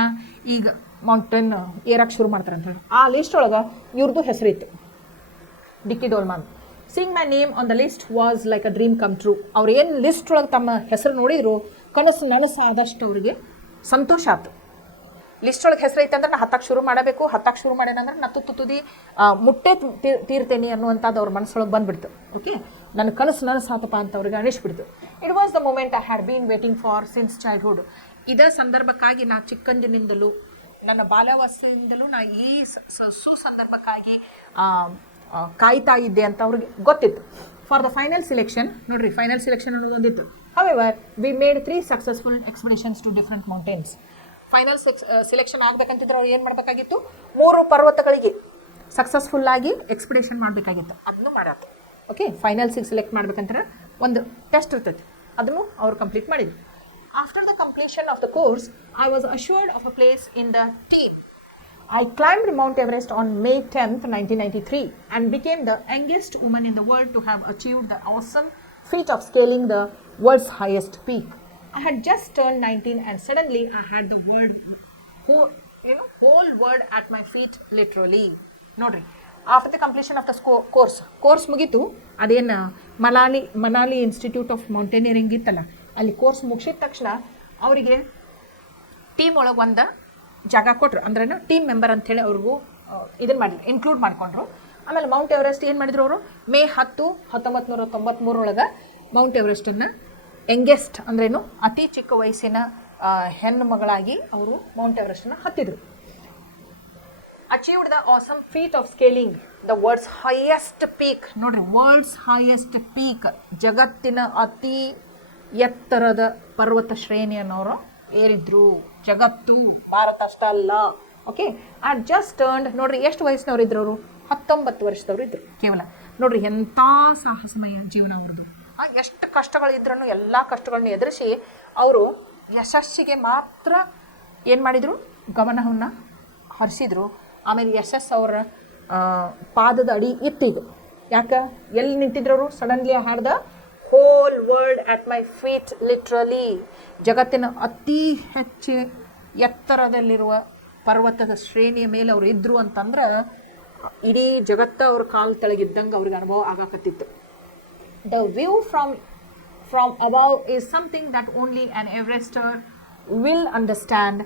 ಈಗ ಮೌಂಟೇನ್ ಏರಕ್ಕೆ ಶುರು ಮಾಡ್ತಾರೆ ಅಂತ ಹೇಳಿ. ಆ ಲಿಸ್ಟ್ ಒಳಗೆ ಇವ್ರದ್ದು ಹೆಸರಿತ್ತು, ಡಿಕ್ಕಿ ಡೋಲ್ಮಾನ್. Seeing my name on the list was like a dream come true. ಅವ್ರು ಏನು ಲಿಸ್ಟ್ ಒಳಗೆ ತಮ್ಮ ಹೆಸರು ನೋಡಿದ್ರು, ನನಸು ಆದಷ್ಟು ಅವರಿಗೆ ಸಂತೋಷ ಆಯ್ತು. ಲಿಸ್ಟ್ ಒಳಗೆ ಹೆಸರು ಐತೆ ಅಂದ್ರೆ ನಾನು ಹತ್ತಕ್ಕೆ ಶುರು ಮಾಡಬೇಕು, ಹತ್ತಕ್ಕೆ ಶುರು ಮಾಡೇನಂದ್ರೆ ನಾ ತುದಿ ಮುಟ್ಟೆ ತೀರ್ತೇನೆ ಅನ್ನುವಂಥದ್ದು ಅವ್ರ ಮನಸ್ಸೊಳಗೆ ಬಂದುಬಿಡ್ತು. ಓಕೆ, ನನ್ನ ನನಸು ಆತಪ್ಪ ಅಂತ ಅವ್ರಿಗೆ ಅನಿಸ್ಬಿಡ್ತು. It was the moment I had been waiting for since childhood. ಇದೇ ಸಂದರ್ಭಕ್ಕಾಗಿ ನಾ ಚಿಕ್ಕಂದಿನಿಂದಲೂ, ನನ್ನ ಬಾಲ್ಯಾವಸ್ಥೆಯಿಂದಲೂ ನಾ ಈ ಸುಸಂದರ್ಭಕ್ಕಾಗಿ ಕಾಯ್ತಾ ಇದ್ದೆ ಅಂತ ಅವ್ರಿಗೆ ಗೊತ್ತಿತ್ತು. ಫಾರ್ ದ ಫೈನಲ್ ಸಿಲೆಕ್ಷನ್, ನೋಡ್ರಿ, ಫೈನಲ್ ಸಿಲೆಕ್ಷನ್ ಅನ್ನೋದೊಂದಿತ್ತು. However we made 3 successful expeditions to different mountains. Final selection ಆಗಬೇಕಂತಿದ್ರೆ ಅವ್ರು ಏನು ಮಾಡಬೇಕಾಗಿತ್ತು, 3 ಪರ್ವತಗಳಿಗೆ ಸಕ್ಸಸ್ಫುಲ್ಲಾಗಿ ಎಕ್ಸ್ಪಿಡೇಷನ್ ಮಾಡಬೇಕಾಗಿತ್ತು. ಅದನ್ನು ಮಾಡಾತು. ಓಕೆ, ಫೈನಲ್ ಸೆಲೆಕ್ಟ್ ಮಾಡ್ಬೇಕಂದ್ರೆ ಒಂದು ಟೆಸ್ಟ್ ಇರ್ತೈತಿ, ಅದನ್ನು ಅವ್ರು ಕಂಪ್ಲೀಟ್ ಮಾಡಿದ್ರು. After the completion of the course I was assured of a place in the team. I climbed Mount Everest on May 10th, 1993 and became the youngest woman in the world to have achieved the awesome feat of scaling the world's highest peak. I had just turned 19 and suddenly I had the whole world at my feet literally. Nodri, after the completion of the course ಮುಗಿತು. ಅದೇನು Manali institute of mountaineering ಇತ್ತಲ್ಲ, ಅಲ್ಲಿ course ಮುಗಿಸಿದ ತಕ್ಷಣ ಅವರಿಗೆ team ಒಳಗೆ ಒಂದು ಜಾಗ ಕೊಟ್ಟರು. ಅಂದ್ರೆ ಟೀಮ್ ಮೆಂಬರ್ ಅಂಥೇಳಿ ಅವ್ರಿಗೂ ಇದನ್ನು ಮಾಡಿದ್ರು, ಇನ್ಕ್ಲೂಡ್ ಮಾಡಿಕೊಂಡ್ರು. ಆಮೇಲೆ ಮೌಂಟ್ ಎವರೆಸ್ಟ್ ಏನು ಮಾಡಿದ್ರು ಅವರು, May 10, 1993 ಮೌಂಟ್ ಎವರೆಸ್ಟನ್ನು ಯಂಗೆಸ್ಟ್ ಅಂದ್ರೇನು ಅತಿ ಚಿಕ್ಕ ವಯಸ್ಸಿನ ಹೆಣ್ಣು ಮಗಳಾಗಿ ಅವರು ಮೌಂಟ್ ಎವರೆಸ್ಟನ್ನು ಹತ್ತಿದ್ರು. Achieved the awesome feat of scaling the world's highest peak. ನೋಡ್ರಿ, ವರ್ಲ್ಡ್ಸ್ ಹೈಯೆಸ್ಟ್ ಪೀಕ್, ಜಗತ್ತಿನ ಅತಿ ಎತ್ತರದ ಪರ್ವತ ಶ್ರೇಣಿಯನ್ನು ಅವರು ಏರಿದ್ರು. ಜಗತ್ತು, ಭಾರತ ಅಷ್ಟ ಅಲ್ಲ. ಓಕೆ, ಆಟ್ ಜಸ್ಟ್ ಟರ್ನ್ಡ್. ನೋಡ್ರಿ, ಎಷ್ಟು ವಯಸ್ಸಿನವ್ರು ಇದ್ರು ಅವರು, 19 ವರ್ಷದವರು ಇದ್ರು ಕೇವಲ. ನೋಡ್ರಿ, ಎಂಥ ಸಾಹಸಮಯ ಜೀವನ ಅವ್ರದ್ದು. ಎಷ್ಟು ಕಷ್ಟಗಳಿದ್ರೂ ಎಲ್ಲ ಕಷ್ಟಗಳನ್ನ ಎದುರಿಸಿ ಅವರು ಯಶಸ್ಸಿಗೆ ಮಾತ್ರ ಏನು ಮಾಡಿದರು, ಗಮನವನ್ನು ಹರಿಸಿದ್ರು. ಆಮೇಲೆ ಯಶಸ್ಸು ಅವರ ಪಾದದ ಅಡಿ ಇತ್ತೀಗ. ಯಾಕೆ ಎಲ್ಲಿ ನಿಂತಿದ್ರವರು ಸಡನ್ಲಿ ಹಾಡ್ the whole world at my feet literally. ಜಗತ್ತಿನ ಅತಿ ಹೆಚ್ಚು ಎತ್ತರದಲ್ಲಿರುವ ಪರ್ವತದ ಶ್ರೇಣಿಯ ಮೇಲೆ ಅವರು ಇದ್ದರು ಅಂತಂದ್ರೆ ಇಡೀ ಜಗತ್ತು ಅವ್ರ ಕಾಲು ತೆಳಗಿದ್ದಂಗೆ ಅವ್ರಿಗೆ ಅನುಭವ ಆಗಾಕತ್ತಿತ್ತು. The view from above is something that only an Everester will understand,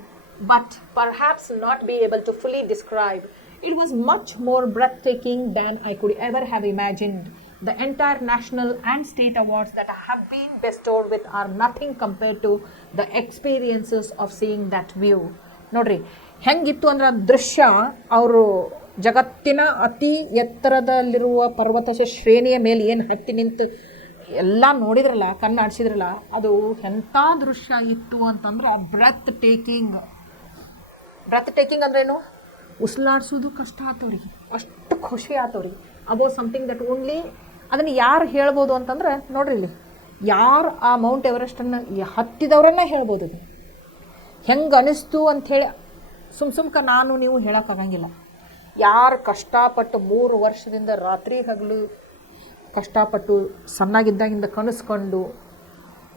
but perhaps not be able to fully describe. It was much more breathtaking than I could ever have imagined. The entire national and state awards that have been bestowed with are nothing compared to the experiences of seeing that view. ನೋಡ್ರಿ ಹೆಂಗಿತ್ತು ಅಂದ್ರೆ ಆ ದೃಶ್ಯ, ಅವರು ಜಗತ್ತಿನ ಅತಿ ಎತ್ತರದಲ್ಲಿರುವ ಪರ್ವತ ಶ್ರೇಣಿಯ ಮೇಲೆ ಏನು ಹತ್ತಿ ನಿಂತು ಎಲ್ಲ ನೋಡಿದ್ರಲ್ಲ, ಕಣ್ಣಾಡಿಸಿದ್ರಲ್ಲ, ಅದು ಎಂಥ ದೃಶ್ಯ ಇತ್ತು ಅಂತಂದ್ರೆ ಬ್ರೆತ್ ಟೇಕಿಂಗ್ ಅಂದ್ರೇನು, ಉಸಿರಾಡ್ಸೋದು ಕಷ್ಟ ಆತವ್ರಿಗೆ, ಅಷ್ಟು ಖುಷಿ ಆತವ್ರಿಗೆ. ಅಬೌಟ್ ಸಮಥಿಂಗ್ ದಟ್ ಓನ್ಲಿ ಅದನ್ನು ಯಾರು ಹೇಳ್ಬೋದು ಅಂತಂದ್ರೆ ನೋಡ್ರಿ, ಇಲ್ಲಿ ಯಾರು ಆ ಮೌಂಟ್ ಎವರೆಸ್ಟನ್ನು ಹತ್ತಿದವ್ರನ್ನ ಹೇಳ್ಬೋದು. ಅದು ಹೆಂಗೆ ಅನಿಸ್ತು ಅಂಥೇಳಿ ಸುಮ್ಕ ನಾನು ನೀವು ಹೇಳೋಕ್ಕಾಗಂಗಿಲ್ಲ. ಯಾರು ಕಷ್ಟಪಟ್ಟು 3 ವರ್ಷದಿಂದ ರಾತ್ರಿ ಹಗಲು ಕಷ್ಟಪಟ್ಟು ಸಣ್ಣಾಗಿದ್ದಾಗಿಂದ ಕನಸ್ಕೊಂಡು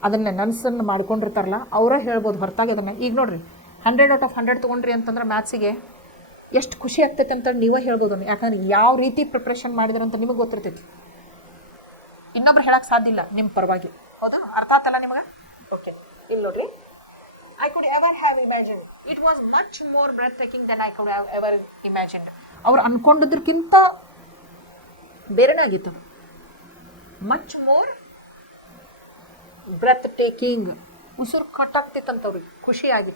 ಅದನ್ನು ನನಸನ್ನು ಮಾಡ್ಕೊಂಡಿರ್ತಾರಲ್ಲ, ಅವರೇ ಹೇಳ್ಬೋದು ಹೊರತಾಗಿ ಅದನ್ನು. ಈಗ ನೋಡಿರಿ 100 out of 100 ತೊಗೊಂಡ್ರಿ ಅಂತಂದ್ರೆ ಮ್ಯಾಥ್ಸಿಗೆ ಎಷ್ಟು ಖುಷಿ ಆಗ್ತೈತೆ ಅಂತ ನೀವೇ ಹೇಳ್ಬೋದು. ಯಾಕಂದ್ರೆ ಯಾವ ರೀತಿ ಪ್ರಿಪ್ರೇಷನ್ ಮಾಡಿದ್ರಂತ ನಿಮಗೆ ಗೊತ್ತಿರ್ತೈತಿ, ಇನ್ನೊಬ್ರು ಹೇಳಕ್ಕೆ ಸಾಧ್ಯ ಇಲ್ಲ ನಿಮ್ಮ ಪರವಾಗಿ. ಹೌದಾ? ಅರ್ಥ ಆತಲ್ಲ ನಿಮಗೆ? ಓಕೆ, ಇಲ್ಲಿ ನೋಡ್ರಿ, I could ever have imagined. It was much more breathtaking than I could have ever imagined. ಅವ್ರು ಅನ್ಕೊಂಡಿದ್ದಕ್ಕಿಂತ ಬೇರೆನೇ ಆಗಿತ್ತು. ಮಚ್ ಮೋರ್ ಬ್ರೆತ್ ಟೇಕಿಂಗ್, ಉಸಿರು ಕಟ್ಟಾಗ್ತಿತ್ತಂತವ್ರಿಗೆ, ಖುಷಿಯಾಗಿ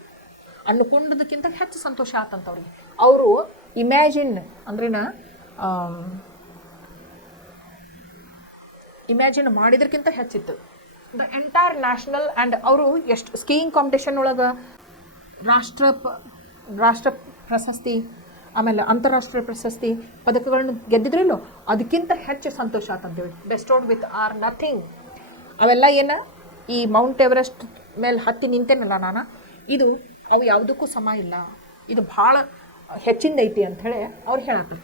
ಅನ್ಕೊಂಡದಕ್ಕಿಂತ ಹೆಚ್ಚು ಸಂತೋಷ ಆತಂತವ್ರಿಗೆ. ಅವರು ಇಮ್ಯಾಜಿನ್ ಇಮ್ಯಾಜಿನ್ ಮಾಡಿದ್ರಕ್ಕಿಂತ ಹೆಚ್ಚಿತ್ತು. ದ ಎಂಟೈರ್ ನ್ಯಾಷನಲ್ ಆ್ಯಂಡ್ ಅವರು ಎಷ್ಟು ಸ್ಕೀಯಿಂಗ್ ಕಾಂಪಿಟೇಷನ್ ಒಳಗೆ ರಾಷ್ಟ್ರ ಪ್ರಶಸ್ತಿ ಆಮೇಲೆ ಅಂತಾರಾಷ್ಟ್ರೀಯ ಪ್ರಶಸ್ತಿ ಪದಕಗಳನ್ನು ಗೆದ್ದಿದ್ರಲ್ಲೋ ಅದಕ್ಕಿಂತ ಹೆಚ್ಚು ಸಂತೋಷ ಆತಂತೇಳಿ. ಬೆಸ್ಟೋಡ್ ವಿತ್ ಆರ್ ನಥಿಂಗ್. ಅವೆಲ್ಲ ಏನು, ಈ ಮೌಂಟ್ ಎವರೆಸ್ಟ್ ಮೇಲೆ ಹತ್ತಿ ನಿಂತೇನಲ್ಲ ನಾನು, ಅವು ಯಾವುದಕ್ಕೂ ಸಮ ಇಲ್ಲ, ಇದು ಭಾಳ ಹೆಚ್ಚಿಂದ ಐತಿ ಅಂಥೇಳಿ ಅವ್ರು ಹೇಳತ್ತಾರೆ.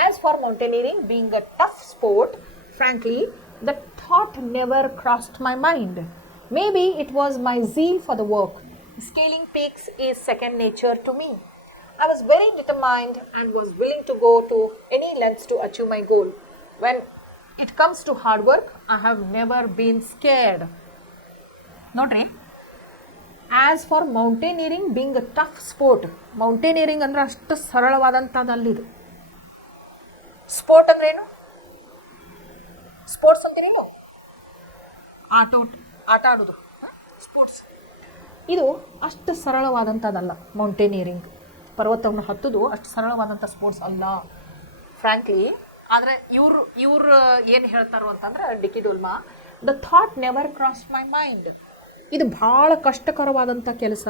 As for mountaineering being a tough sport, frankly, the thought never crossed my mind. Maybe it was my zeal for the work. Scaling peaks is second nature to me. I was very determined and was willing to go to any lengths to achieve my goal. When it comes to hard work, I have never been scared. ನೋಡ್ರಿ, as for mountaineering being a tough sport, mountaineering ಅಂದ್ರೆ ಅಷ್ಟು ಸರಳವಾದಂಥದ್ದಲ್ಲಿದು. Sport ಅಂದ್ರೇನು? Sports ಅಂತೀರೇನು? ಆಟ ಆಡೋದು, sports. ಇದು ಅಷ್ಟು ಸರಳವಾದಂಥದ್ದಲ್ಲ mountaineering. ಪರ್ವತವನ್ನು ಹತ್ತೋದು ಅಷ್ಟು ಸರಳವಾದಂಥ ಸ್ಪೋರ್ಟ್ಸ್ ಅಲ್ಲ, ಫ್ರ್ಯಾಂಕ್ಲಿ. ಆದರೆ ಇವ್ರು ಏನು ಹೇಳ್ತಾರೋ ಅಂತಂದ್ರೆ ಡಿಕ್ಕಿ Dolma, the thought never cross my mind. ಇದು ಭಾಳ ಕಷ್ಟಕರವಾದಂಥ ಕೆಲಸ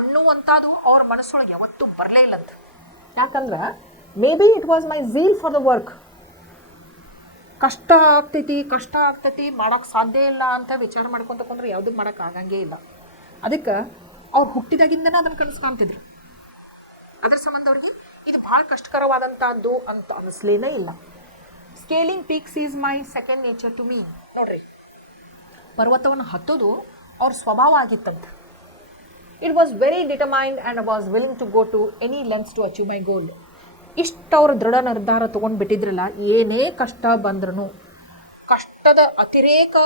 ಅನ್ನುವಂಥದ್ದು ಅವ್ರ ಮನಸ್ಸೊಳಗೆ ಯಾವತ್ತೂ ಬರಲೇ ಇಲ್ಲಂತ. ಯಾಕಂದ್ರೆ may be it was my zeal for the work. ಕಷ್ಟ ಆಗ್ತೈತಿ ಮಾಡೋಕ್ಕೆ ಸಾಧ್ಯ ಇಲ್ಲ ಅಂತ ವಿಚಾರ ಮಾಡ್ಕೊಂಡು ತಗೊಂಡ್ರೆ ಯಾವುದಕ್ಕೆ ಮಾಡೋಕ್ಕೆ ಆಗಂಗೇ ಇಲ್ಲ. ಅದಕ್ಕೆ ಅವ್ರು ಹುಟ್ಟಿದಾಗಿಂದನೇ ಅದನ್ನು ಕನಸ್ಕೊಂತಿದ್ರು. ಅದ್ರ ಸಂಬಂಧ ಅವ್ರಿಗೆ ಇದು ಭಾಳ ಕಷ್ಟಕರವಾದಂಥದ್ದು ಅಂತ ಅನಿಸ್ಲೇನೇ ಇಲ್ಲ. Scaling peaks is my second nature to me. ನೋಡ್ರಿ, ಪರ್ವತವನ್ನು ಹತ್ತೋದು ಅವ್ರ ಸ್ವಭಾವ ಆಗಿತ್ತಂತೆ. It was very determined and was willing to go to any lengths to achieve my goal. ಇಷ್ಟು ಅವ್ರ ದೃಢ ನಿರ್ಧಾರ ತೊಗೊಂಡು ಬಿಟ್ಟಿದ್ರಲ್ಲ, ಏನೇ ಕಷ್ಟ ಬಂದ್ರೂ, ಕಷ್ಟದ ಅತಿರೇಕ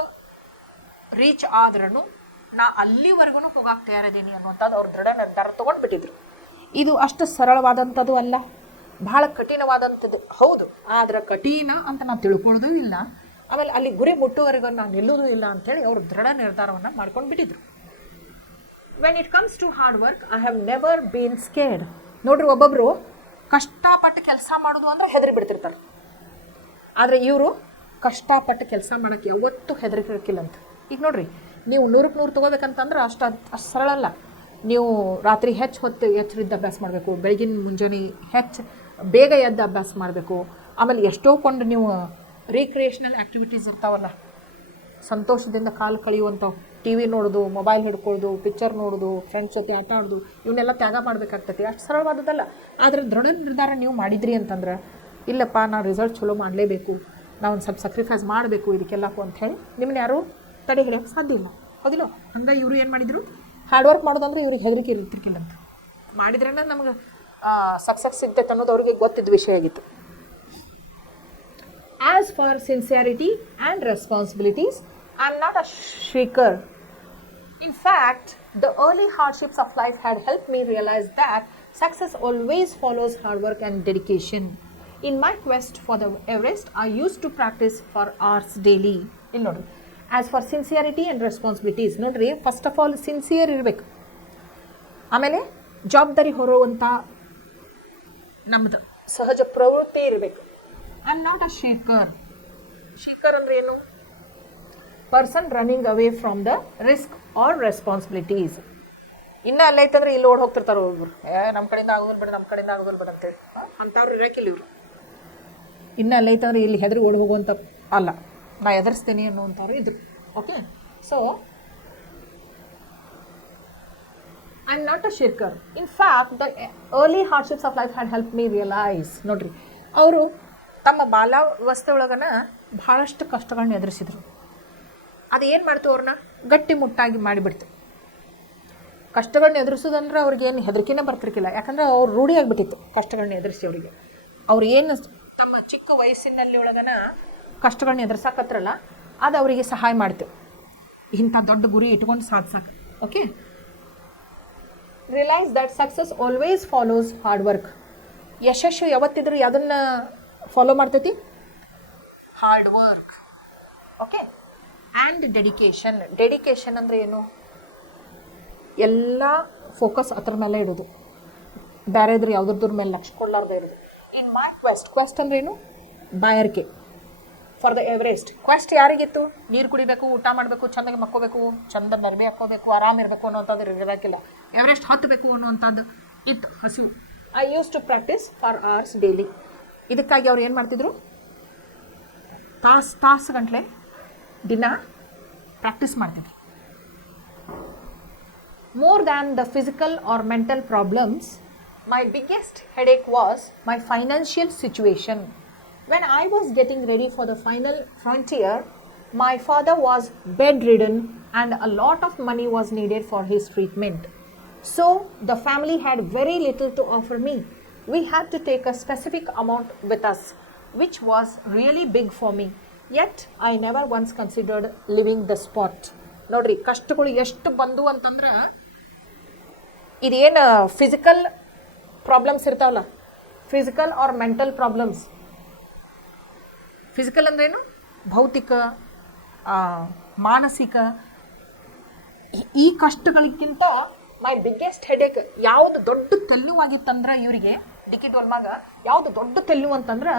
ರೀಚ್ ಆದ್ರೂ ನಾ ಅಲ್ಲಿವರೆಗೂ ಹೋಗಕ್ಕೆ ತಯಾರಿದ್ದೀನಿ ಅನ್ನುವಂಥದ್ದು ಅವ್ರ ದೃಢ ನಿರ್ಧಾರ ತೊಗೊಂಡು ಬಿಟ್ಟಿದ್ರು. ಇದು ಅಷ್ಟು ಸರಳವಾದಂಥದ್ದು ಅಲ್ಲ, ಭಾಳ ಕಠಿಣವಾದಂಥದ್ದು ಹೌದು. ಆದ್ರೆ ಕಠಿಣ ಅಂತ ನಾವು ತಿಳ್ಕೊಳ್ಳೋದು ಇಲ್ಲ, ಆಮೇಲೆ ಅಲ್ಲಿ ಗುರಿ ಮುಟ್ಟುವರೆಗೂ ನಾವು ನಿಲ್ಲೋದು ಇಲ್ಲ ಅಂಥೇಳಿ ಅವರು ದೃಢ ನಿರ್ಧಾರವನ್ನು ಮಾಡ್ಕೊಂಡು ಬಿಟ್ಟಿದ್ರು. When it comes to hard work, I have never been scared. ನೋಡ್ರಿ, ಒಬ್ಬೊಬ್ಬರು ಕಷ್ಟಪಟ್ಟು ಕೆಲಸ ಮಾಡೋದು ಅಂದ್ರೆ ಹೆದರಿ ಬಿಡ್ತಿರ್ತಾರೆ. ಆದರೆ ಇವರು ಕಷ್ಟಪಟ್ಟು ಕೆಲಸ ಮಾಡೋಕ್ಕೆ ಯಾವತ್ತೂ ಹೆದರಿಕಿಲ್ಲಂತ. ಈಗ ನೋಡ್ರಿ, ನೀವು 100ಕ್ಕೆ 100 ತೊಗೋಬೇಕಂತಂದ್ರೆ ಅಷ್ಟು ಸರಳ ಅಲ್ಲ. ನೀವು ರಾತ್ರಿ ಹೊತ್ತು ಎಚ್ಚರಿದ್ದ ಅಭ್ಯಾಸ ಮಾಡಬೇಕು, ಬೆಳಗಿನ ಮುಂಜಾನೆ ಬೇಗ ಎದ್ದು ಅಭ್ಯಾಸ ಮಾಡಬೇಕು. ಆಮೇಲೆ ಎಷ್ಟೋ ಕೊಂಡು ನೀವು ರೀಕ್ರಿಯೇಷನಲ್ ಆ್ಯಕ್ಟಿವಿಟೀಸ್ ಇರ್ತಾವಲ್ಲ, ಸಂತೋಷದಿಂದ ಕಾಲು ಕಳೆಯುವಂಥವು, ಟಿ ವಿ ನೋಡೋದು, ಮೊಬೈಲ್ ಹಿಡ್ಕೊಳ್ಳೋದು, ಪಿಕ್ಚರ್ ನೋಡೋದು, ಫ್ರೆಂಡ್ಸ್ ಜೊತೆ ಆಟ ಆಡೋದು, ಇವನ್ನೆಲ್ಲ ತ್ಯಾಗ ಮಾಡಬೇಕಾಗ್ತೈತಿ. ಅಷ್ಟು ಸರಳವಾದದ್ದಲ್ಲ. ಆದರೆ ದೃಢ ನಿರ್ಧಾರ ನೀವು ಮಾಡಿದ್ರಿ ಅಂತಂದ್ರೆ ಇಲ್ಲಪ್ಪ ನಾನು ರಿಸಲ್ಟ್ ಚಲೋ ಮಾಡಲೇಬೇಕು, ನಾವು ಒಂದು ಸ್ವಲ್ಪ ಸಕ್ರಿಫೈಸ್ ಮಾಡಬೇಕು ಇದಕ್ಕೆಲ್ಲಪ್ಪ ಅಂತ ಹೇಳಿ ನಿಮ್ಮನ್ನ ಯಾರೂ ತಡೆ ಹಿಡಿಯೋಕ್ಕೆ ಸಾಧ್ಯ ಇಲ್ಲ. ಹೌದಿಲ್ಲ? ಹಂಗೆ ಇವರು ಏನು ಮಾಡಿದರು, ಹಾರ್ಡ್ ವರ್ಕ್ ಮಾಡೋದಂದ್ರೆ ಇವ್ರಿಗೆ ಹೆದರಿಕೆ ಇರ್ತಿರ್ಕಿಲ್ಲ ಅಂತ ಮಾಡಿದ್ರೇ ನಮ್ಗೆ ಸಕ್ಸಸ್ ಸಿಗ್ತೈತೆ ಅನ್ನೋದು ಅವ್ರಿಗೆ ಗೊತ್ತಿದ್ದ ವಿಷಯ ಆಗಿತ್ತು. As for sincerity and responsibilities, I am not a shrieker. In fact, the early hardships of life had helped me realize that success always follows hard work and dedication. In my quest for the Everest, I used to practice for hours daily. ಇಲ್ಲಿ ನೋಡ್ರಿ, as far sincerity and responsibilities ನೋಡ್ರಿ, first of all sincere ಇರಬೇಕು. ಆಮೇಲೆ ಜವಾಬ್ದಾರಿ ಹೊರುವಂಥ ನಮ್ಮದು ಸಹಜ ಪ್ರವೃತ್ತಿ ಇರಬೇಕು. I am not a shirker. Shirker ಅಂದ್ರೆ ಏನು? Person running away from the risk or responsibilities. ಇನ್ನೂ ಅಲ್ಲೈತಂದ್ರೆ ಇಲ್ಲಿ ಓಡ್ ಹೋಗ್ತಿರ್ತಾರೆ ಒಬ್ಬರು, ನಮ್ಮ ಕಡೆಯಿಂದ ಆಗೋದು ಬೇಡ, ನಮ್ಮ ಕಡೆಯಿಂದ ಆಗೋದು ಬೇಡ ಅಂತೇಳಿ ಅಂಥವ್ರು ಇರೋಕ್ಕಿಲ್ಲ ಇವರು. ಇನ್ನೂ ಅಲ್ಲೈತಂದ್ರೆ ಇಲ್ಲಿ ಹೆದರಿ ಓಡಿ ಹೋಗುವಂಥ ಅಲ್ಲ, ನಾ ಎದುರಿಸ್ತೀನಿ ಅನ್ನುವಂಥವ್ರು ಇದ್ರು. Okay, so I am not a shaker. In fact the early hardships of life had helped me realize. ನೋಡ್ರಿ, ಅವರು ತಮ್ಮ ಬಾಲ್ಯಾವಸ್ಥೆ ಒಳಗನ ಭಾಳಷ್ಟು ಕಷ್ಟಗಳನ್ನ ಎದುರಿಸಿದ್ರು. ಅದು ಏನು ಮಾಡ್ತು, ಅವ್ರನ್ನ ಗಟ್ಟಿ ಮುಟ್ಟಾಗಿ ಮಾಡಿಬಿಡ್ತು. ಕಷ್ಟಗಳನ್ನ ಎದುರಿಸೋದಂದ್ರೆ ಅವ್ರಿಗೇನು ಹೆದರಿಕೆನೇ ಬರ್ತಿರ್ಕಿಲ್ಲ, ಯಾಕಂದ್ರೆ ಅವ್ರು ರೂಢಿ ಆಗಿಬಿಟ್ಟಿತ್ತು ಕಷ್ಟಗಳನ್ನ ಎದುರಿಸಿ. ಅವರಿಗೆ ಅವ್ರು ಏನು ತಮ್ಮ ಚಿಕ್ಕ ವಯಸ್ಸಿನಲ್ಲಿ ಒಳಗನ ಕಷ್ಟಗಳನ್ನ ಎದುರಿಸಾಕತ್ರಲ್ಲ, ಅದು ಅವರಿಗೆ ಸಹಾಯ ಮಾಡ್ತು ಇಂಥ ದೊಡ್ಡ ಗುರಿ ಇಟ್ಕೊಂಡು ಸಾಧಿಸಕ್ಕೆ. Okay, realise that success always follows hard work. ಯಶಸ್ಸು ಯಾವತ್ತಿದ್ರು ಯಾವುದನ್ನು ಫಾಲೋ ಮಾಡ್ತೈತಿ? Hard work. Okay, and dedication. Dedication ಅಂದರೆ ಏನು? ಎಲ್ಲ ಫೋಕಸ್ ಅದ್ರ ಮೇಲೆ ಇಡೋದು, ಬೇರೆ ಇದ್ರೆ ಯಾವುದ್ರ ಮೇಲೆ ಲಕ್ಷ್ಯ ಕೊಡಲಾರ್ದೆ ಇರೋದು. ಇನ್ ಮೈ ಕ್ವೆಸ್ಟ್ ಅಂದ್ರೆ ಏನು? ಬಾಯಾರಿಕೆ ಫಾರ್ ದ ಎವರೆಸ್ಟ್. ಕ್ವೆಸ್ಟ್ ಯಾರಿಗಿತ್ತು? ನೀರು ಕುಡಿಬೇಕು, ಊಟ ಮಾಡಬೇಕು, ಚಂದಾಗಿ ಮಕ್ಕೋಬೇಕು, ಚಂದ ನರ್ಮೆ ಹಾಕ್ಕೋಬೇಕು, ಆರಾಮಿರಬೇಕು ಅನ್ನೋಂಥದ್ದು ಇರೋಕ್ಕಿಲ್ಲ. ಎವರೆಸ್ಟ್ ಹತ್ತಬೇಕು ಅನ್ನುವಂಥದ್ದು ಇತ್ತು ಹಸಿವು. I used to practice for hours daily. ಇದಕ್ಕಾಗಿ ಅವ್ರು ಏನು ಮಾಡ್ತಿದ್ರು? ತಾಸು ಗಂಟಲೆ ದಿನ ಪ್ರಾಕ್ಟೀಸ್ ಮಾಡ್ತಿದ್ರು. More than the physical or mental problems, my biggest headache was my financial situation. When I was getting ready for the final frontier, my father was bedridden and a lot of money was needed for his treatment. So the family had very little to offer me. We had to take a specific amount with us, which was really big for me. Yet I never once considered leaving the spot. ನೋಡ್ರಿ, ಕಷ್ಟಗಳು ಎಷ್ಟು ಬಂದು ಅಂತಂದ್ರೆ, ಇದೇನು physical problems ಇರ್ತಾವಲ್ಲ, physical R mental problems. Physical ಅಂದ್ರೇನು? ಭೌತಿಕ, ಮಾನಸಿಕ. ಈ ಕಷ್ಟಗಳಿಗಿಂತ ಮೈ ಬಿಗ್ಗೆಸ್ಟ್ ಹೆಡೇಕ್ ಯಾವುದು ದೊಡ್ಡ ತೆಲ್ಲುವಾಗಿತ್ತಂದ್ರೆ, ಇವರಿಗೆ ಡಿ.ಕೆ. ಡೋಲ್ಮಾಗ ಯಾವುದು ದೊಡ್ಡ ತೆಲ್ಲು ಅಂತಂದ್ರೆ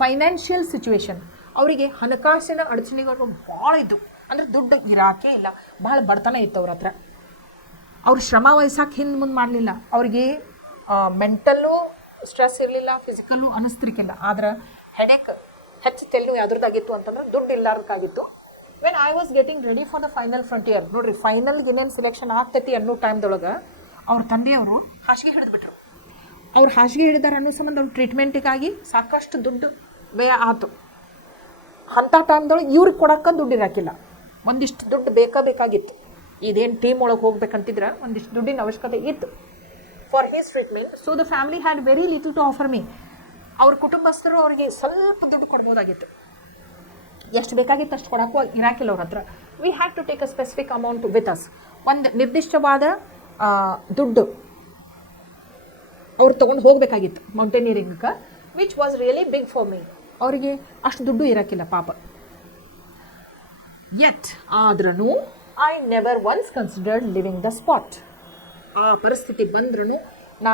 ಫೈನಾನ್ಷಿಯಲ್ ಸಿಚುವೇಶನ್. ಅವರಿಗೆ ಹಣಕಾಸಿನ ಅಡಚಣೆಗಳು ಭಾಳ ಇದ್ದವು. ಅಂದರೆ ದುಡ್ಡು ಇರಾಕೆ ಇಲ್ಲ, ಭಾಳ ಬಡತನ ಇತ್ತು ಅವ್ರ ಹತ್ರ. ಅವ್ರು ಶ್ರಮ ವಹಿಸಕ್ಕೆ ಹಿಂದೆ ಮುಂದೆ ಮಾಡಲಿಲ್ಲ. ಅವ್ರಿಗೆ ಮೆಂಟಲ್ಲು ಸ್ಟ್ರೆಸ್ ಇರಲಿಲ್ಲ, ಫಿಸಿಕಲ್ಲು ಅನ್ನಿಸ್ತಿರ್ಕಿಲ್ಲ. ಆದ್ರೆ ಹೆಡೇಕ್ ಹೆಚ್ಚು ತೆಲ್ಲು ಯಾವ್ದ್ರದ್ದಾಗಿತ್ತು ಅಂತಂದ್ರೆ ದುಡ್ಡು ಇಲ್ಲಾರ್ದಕ್ಕಾಗಿತ್ತು. When I was getting ready for the final frontier, ನೋಡಿರಿ, ಫೈನಲ್ಗೆ ಏನೇನು ಸೆಲೆಕ್ಷನ್ ಆಗ್ತೈತಿ ಅನ್ನೋ ಟೈಮ್ದೊಳಗೆ ಅವ್ರ ತಂದೆಯವರು ಹಾಸಿಗೆ ಹಿಡಿದ್ಬಿಟ್ರು. ಅವ್ರು ಹಾಸಿಗೆ ಹಿಡಿದಾರೆ ಅನ್ನೋ ಸಂಬಂಧ ಅವ್ರ ಟ್ರೀಟ್ಮೆಂಟಿಗಾಗಿ ಸಾಕಷ್ಟು ದುಡ್ಡು ವ್ಯಯ ಆಯ್ತು. ಅಂಥ ಟೈಮ್ದೊಳಗೆ ಇವ್ರಿಗೆ ಕೊಡೋಕ್ಕೆ ದುಡ್ಡು ಇರೋಕ್ಕಿಲ್ಲ, ಒಂದಿಷ್ಟು ದುಡ್ಡು ಬೇಕಾಗಿತ್ತು. ಇದೇನು ಟೀಮ್ ಒಳಗೆ ಹೋಗ್ಬೇಕಂತಿದ್ರೆ ಒಂದಿಷ್ಟು ದುಡ್ಡಿನ ಅವಶ್ಯಕತೆ ಇತ್ತು for his treatment. So the family had very little to offer me. ಅವ್ರ ಕುಟುಂಬಸ್ಥರು ಅವರಿಗೆ ಸ್ವಲ್ಪ ದುಡ್ಡು ಕೊಡ್ಬೋದಾಗಿತ್ತು, ಎಷ್ಟು ಬೇಕಾಗಿತ್ತು ಅಷ್ಟು ಕೊಡೋಕ್ಕೂ ಇರಾಕಿಲ್ಲ ಅವ್ರ ಹತ್ರ. We had to take a specific amount with us. ಒಂದು ನಿರ್ದಿಷ್ಟವಾದ ದುಡ್ಡು ಅವ್ರು ತೊಗೊಂಡು ಹೋಗಬೇಕಾಗಿತ್ತು ಮೌಂಟೇನಿಯರಿಂಗ್ಗೆ, which was really big for me. ಅವರಿಗೆ ಅಷ್ಟು ದುಡ್ಡು ಇರೋಕ್ಕಿಲ್ಲ ಪಾಪ. ಯೆಟ್ ಆದ್ರೂ I never once considered leaving the spot. ಆ ಪರಿಸ್ಥಿತಿ ಬಂದ್ರೂ ನಾ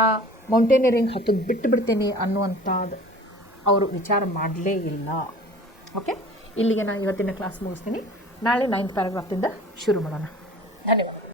ಮೌಂಟೇನಿಯರಿಂಗ್ ಹತ್ತೋದು ಬಿಟ್ಟು ಬಿಡ್ತೀನಿ ಅನ್ನುವಂಥದ್ದು ಅವರು ವಿಚಾರ ಮಾಡಲೇ ಇಲ್ಲ. ಓಕೆ, ಇಲ್ಲಿಗೆ ನಾನು ಇವತ್ತಿನ ಕ್ಲಾಸ್ ಮುಗಿಸ್ತೀನಿ. ನಾಳೆ 9th ಪ್ಯಾರಾಗ್ರಾಫ್ದಿಂದ ಶುರು ಮಾಡೋಣ. ಧನ್ಯವಾದ.